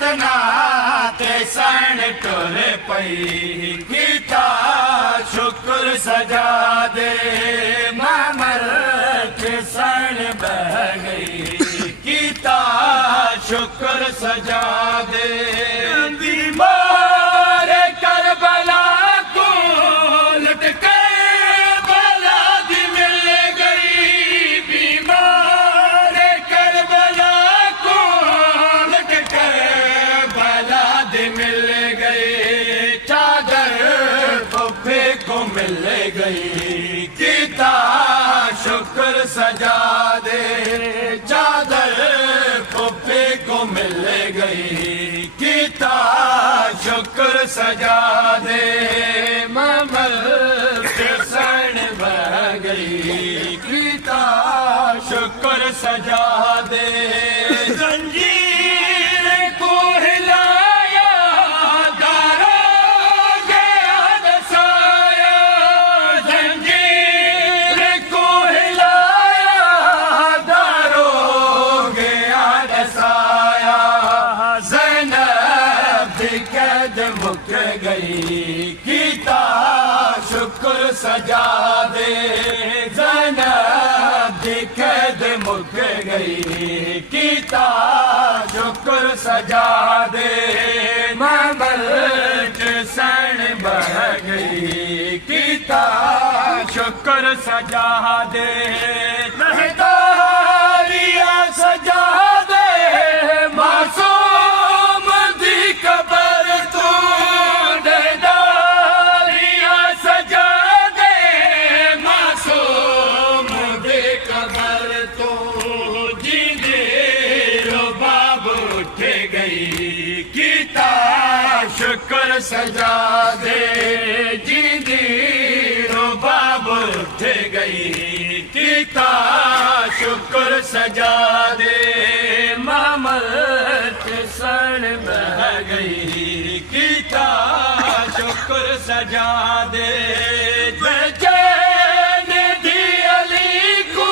रतना ते सण टुर पई कीता शुक्र सजा दे ममर के सण बह गई कीता शुक्र सजा दे बीमार करबला को लटके बला दी मिल गई बीमार करबला को लटके बला दी मिल गई चादर पुफे को मिल गई कीता शुक्र सजा दे चादर पुफे को मिल गई कीता शुक्र सजा दे ममल के सण बह गई कीता शुक्र सजा दे जंजीर को हिलाया दारा गया दसाया जंजीर को हिलाया दारो गया दसाया ज़ैनब दी कैद मुक गई कीता शुक्र सजा दे ज़ैनब दी कैद मुक गई कीता शुक्र सजा दे ममल के सण बह गई कीता शुक्र सजा दे महतारिया सजा दे मासूम दी कबर तू डेदारिया सजा दे मासूम दी कबर तू जींदे रुबाब उठ गई कीता शुक्र सजा दे जींदी रुबाब उठ गई कीता शुक्र सजा दे ममल के सण बह गई कीता शुक्र सजा दे बेचैन दी अली को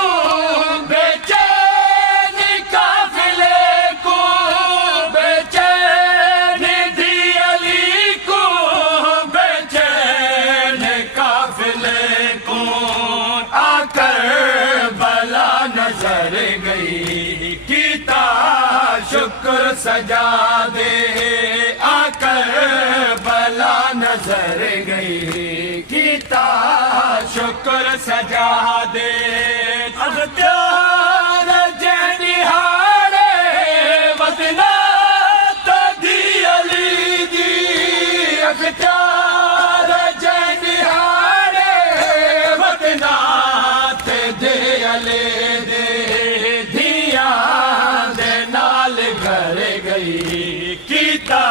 बेचैन काफिले को बेचैन दी अली को बेचैन काफिले को आकर बला नजर गई कीता शुक्र सजा दे आकर बला नजर गई कीता शुक्र सजा दे अख्तियार जनिहारे वतना तो दी अली दी अख्तियार जनिहारे वतना ते दे अली दे धिया दे नाल घर गई कीता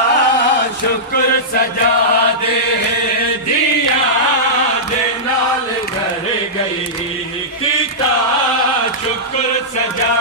शुक्र सजा दे धिया दे नाल घर गई कीता शुक्र सजा